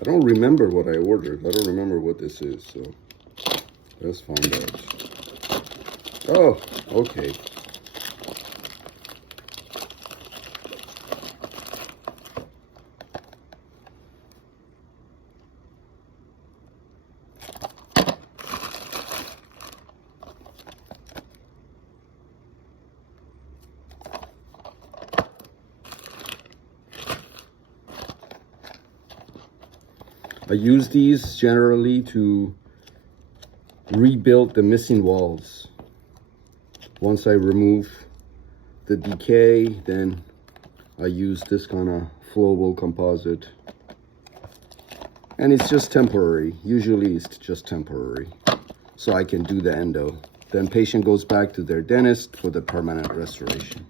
I don't remember what I ordered. I don't remember what this is, so let's find out. Oh, okay. I use these generally to rebuild the missing walls. Once I remove the decay, then I use this kind of flowable composite. And it's just temporary. Usually it's just temporary. So I can do the endo. Then patient goes back to their dentist for the permanent restoration.